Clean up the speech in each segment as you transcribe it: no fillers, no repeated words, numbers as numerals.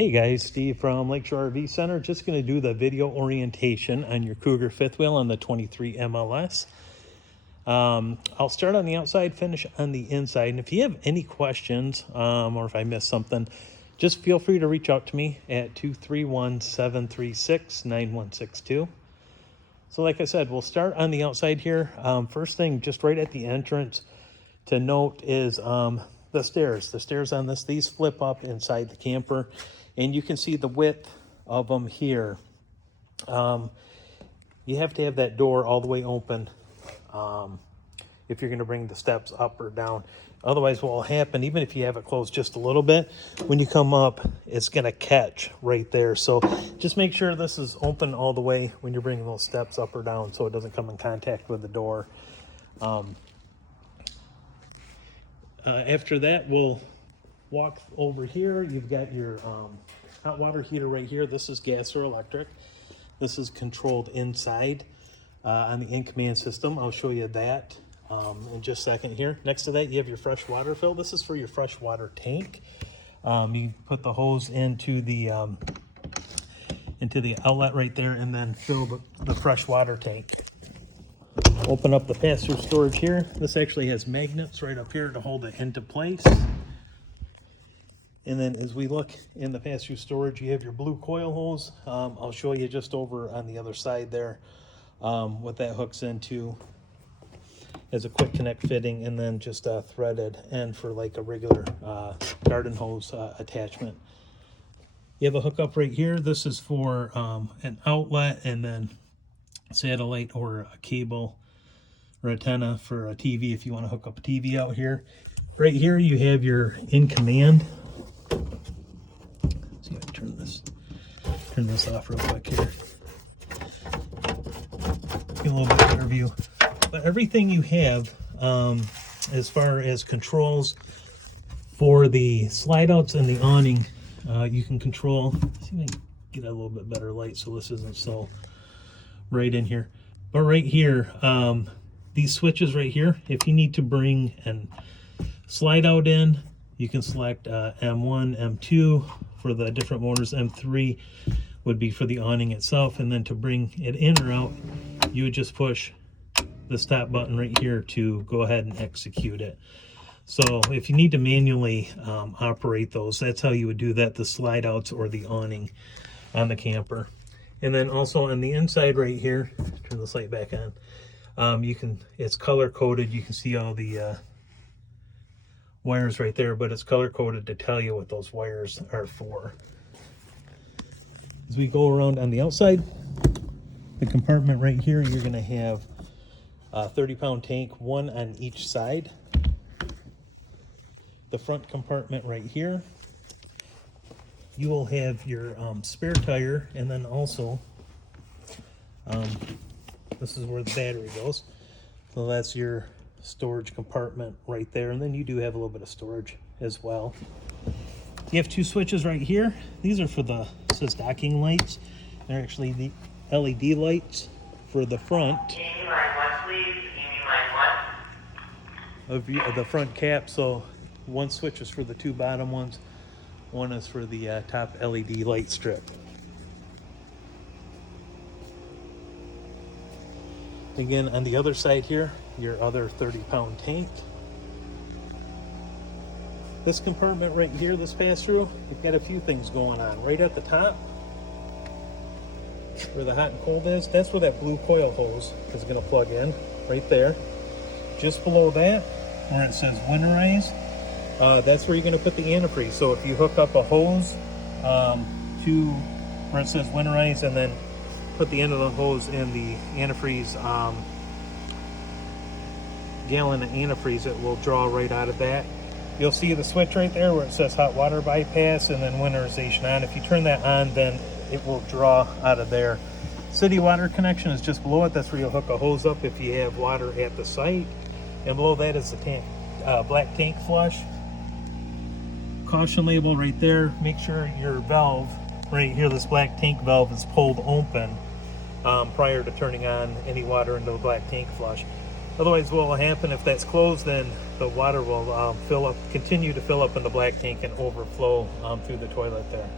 Hey guys, Steve from Lakeshore RV Center. Just going to do the video orientation on your Cougar fifth wheel on the 23 MLS. I'll start on the outside, finish on the inside. And if you have any questions or if I missed something, just feel free to reach out to me at 231-736-9162. So like I said, we'll start on the outside here. First thing, just right at the entrance to note is the stairs. The stairs on these flip up inside the camper, and you can see the width of them here. You have to have that door all the way open if you're going to bring the steps up or down. Otherwise, what will happen, even if you have it closed just a little bit, when you come up, it's going to catch right there. So just make sure this is open all the way when you're bringing those steps up or down so it doesn't come in contact with the door. After that, we'll walk over here. You've got your hot water heater right here. This is gas or electric. This is controlled inside on the in-command system. I'll show you that in just a second here. Next to that, you have your fresh water fill. This is for your fresh water tank. You put the hose into the outlet right there and then fill the fresh water tank. Open up the pass-through storage here. This actually has magnets right up here to hold it into place. And then as we look in the pass-through storage, you have your blue coil hose. I'll show you just over on the other side there what that hooks into as a quick connect fitting, and then just a threaded end for like a regular garden hose attachment. You have a hookup right here. This is for an outlet and then satellite or a cable or antenna for a TV if you want to hook up a TV out here. Right here you have your in command. Let's see if I can turn this off real quick here. Get a little bit better view. But everything you have as far as controls for the slide outs and the awning, you can control. Let's see if I can get a little bit better light so this isn't so right in here. But right here, these switches right here, if you need to bring and slide out in, you can select M1, M2 for the different motors. M3 would be for the awning itself, and then to bring it in or out, you would just push the stop button right here to go ahead and execute it. So if you need to manually operate those, that's how you would do that, the slide outs or the awning on the camper. And then also on the inside right here, turn this light back on, it's color coded. You can see all the wires right there, but it's color coded to tell you what those wires are for. As we go around on the outside, the compartment right here, you're going to have a 30-pound tank, one on each side. The front compartment right here, you will have your spare tire, and then also this is where the battery goes. So that's your storage compartment right there, and then you do have a little bit of storage as well. You have two switches right here. These are for the docking lights. They're actually the LED lights for the front of the front cap. So one switch is for the two bottom ones, one is for the top LED light strip. Again, on the other side here, your other 30-pound tank. This compartment right here, this pass-through, you've got a few things going on. Right at the top, where the hot and cold is, that's where that blue coil hose is going to plug in, right there. Just below that, where it says winterize, that's where you're going to put the antifreeze. So if you hook up a hose to where it says winterize and then put the end of the hose in the antifreeze gallon of antifreeze, it will draw right out of that. You'll see the switch right there where it says hot water bypass and then winterization on. If you turn that on, then it will draw out of there. City water connection is just below it. That's where you'll hook a hose up if you have water at the site. And below that is the tank, black tank flush. Caution label right there. Make sure your valve right here, this black tank valve, is pulled open prior to turning on any water into the black tank flush. Otherwise, what will happen if that's closed, then the water will continue to fill up in the black tank and overflow through the toilet there.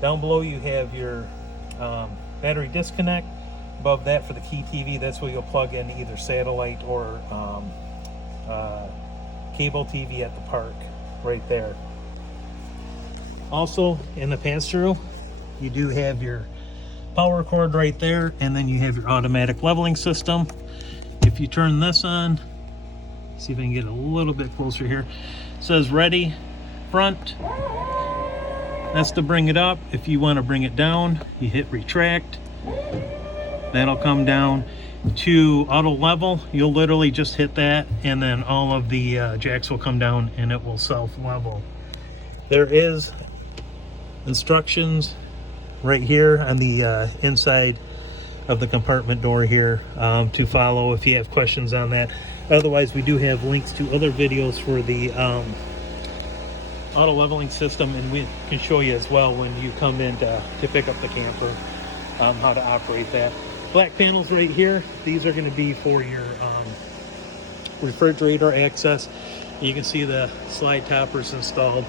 Down below you have your battery disconnect. Above that for the key TV, that's where you'll plug in either satellite or cable TV at the park, right there. Also in the pass-through, you do have your power cord right there, and then you have your automatic leveling system. If you turn this on, see if I can get a little bit closer here. It says ready, front. That's to bring it up. If you want to bring it down, you hit retract. That'll come down to auto level. You'll literally just hit that, and then all of the jacks will come down and it will self-level. There is instructions right here on the inside of the compartment door here to follow if you have questions on that. Otherwise, we do have links to other videos for the auto leveling system, and we can show you as well when you come in to pick up the camper how to operate that. Black panels right here, these are going to be for your refrigerator access. You can see the slide toppers installed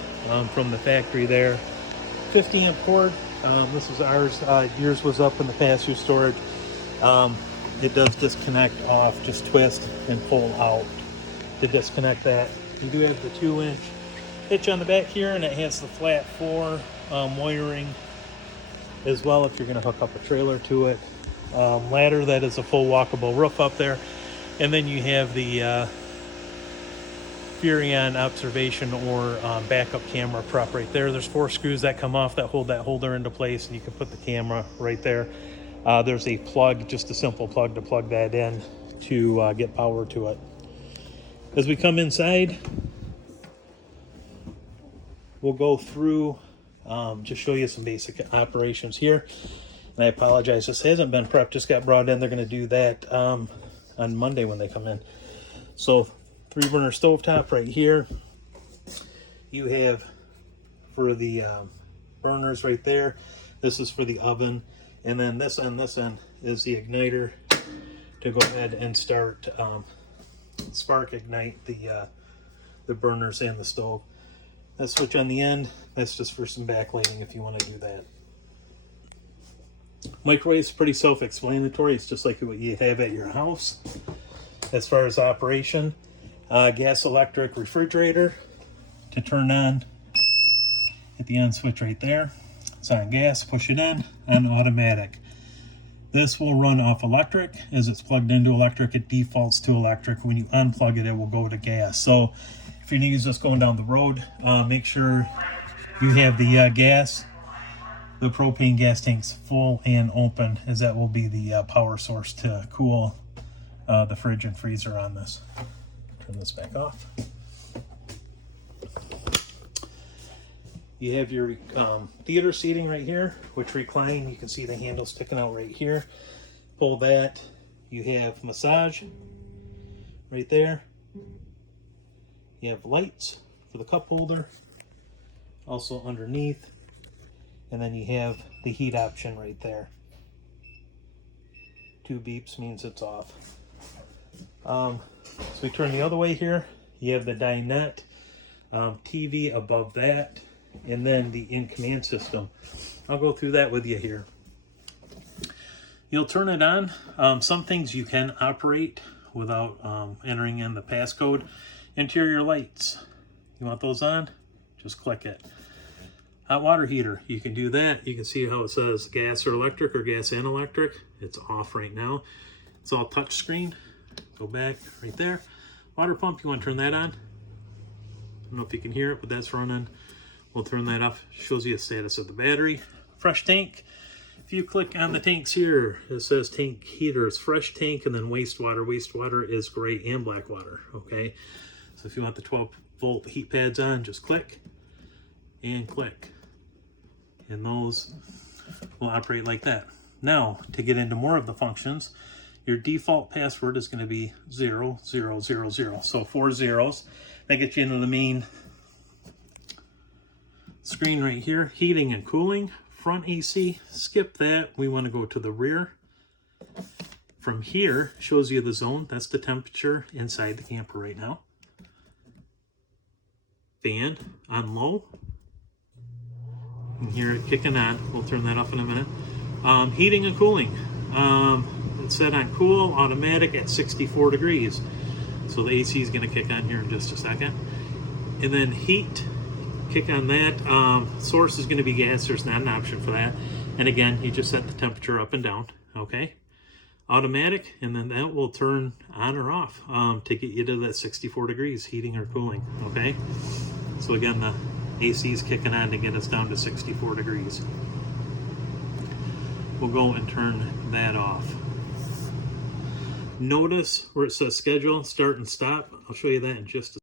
from the factory there. 50 amp cord. This is ours. Yours was up in the pass-through storage. It does disconnect off. Just twist and pull out to disconnect that. You do have the 2-inch hitch on the back here, and it has the flat floor wiring as well if you're going to hook up a trailer to it. Ladder that is a full walkable roof up there, and then you have the Furrion observation or backup camera prop right there. There's 4 screws that come off that hold that holder into place, and you can put the camera right there. There's a plug, just a simple plug to plug that in to get power to it. As we come inside, we'll go through, just show you some basic operations here. And I apologize, this hasn't been prepped, just got brought in. They're going to do that on Monday when they come in. So 3-burner stovetop right here. You have for the burners right there. This is for the oven. And then this end is the igniter to go ahead and start spark ignite the burners and the stove. That switch on the end, that's just for some backlighting if you want to do that. Microwave's pretty self-explanatory. It's just like what you have at your house as far as operation. Gas electric refrigerator to turn on. Hit the on switch right there. It's on gas, push it in, on automatic. This will run off electric. As it's plugged into electric, it defaults to electric. When you unplug it, it will go to gas. So if you're going to use this going down the road, make sure you have the gas, the propane gas tanks full and open, as that will be the power source to cool the fridge and freezer on this. Turn this back off. You have your theater seating right here, which recline. You can see the handle sticking out right here. Pull that. You have massage right there. You have lights for the cup holder, also underneath. And then you have the heat option right there. 2 beeps means it's off. So we turn the other way here. You have the dinette TV above that, and then the in-command system. I'll go through that with you here. You'll turn it on. Some things you can operate without entering in the passcode. Interior lights. You want those on? Just click it. Hot water heater, you can do that. You can see how it says gas or electric or gas and electric. It's off right now. It's all touch screen. Go back right there. Water pump, you want to turn that on? I don't know if you can hear it, but that's running. We'll turn that off. Shows you the status of the battery. Fresh tank. If you click on the tanks here, it says tank heater. It's fresh tank and then wastewater. Wastewater is gray and black water, okay? So if you want the 12-volt heat pads on, just click and click. And those will operate like that. Now, to get into more of the functions, your default password is going to be 0000. So 4 zeros. That gets you into the main screen right here. Heating and cooling, front AC, skip that. We want to go to the rear. From here, shows you the zone. That's the temperature inside the camper right now. Fan on low. You can hear it kicking on. We'll turn that off in a minute. Heating and cooling. It's set on cool, automatic at 64 degrees. So the AC is going to kick on here in just a second. And then heat, kick on that. Source is going to be gas. There's not an option for that. And again, you just set the temperature up and down. Okay. Automatic, and then that will turn on or off to get you to that 64 degrees, heating or cooling. Okay. So again, the AC is kicking on to get us down to 64 degrees. We'll go and turn that off. Notice where it says schedule, start and stop. I'll show you that in just a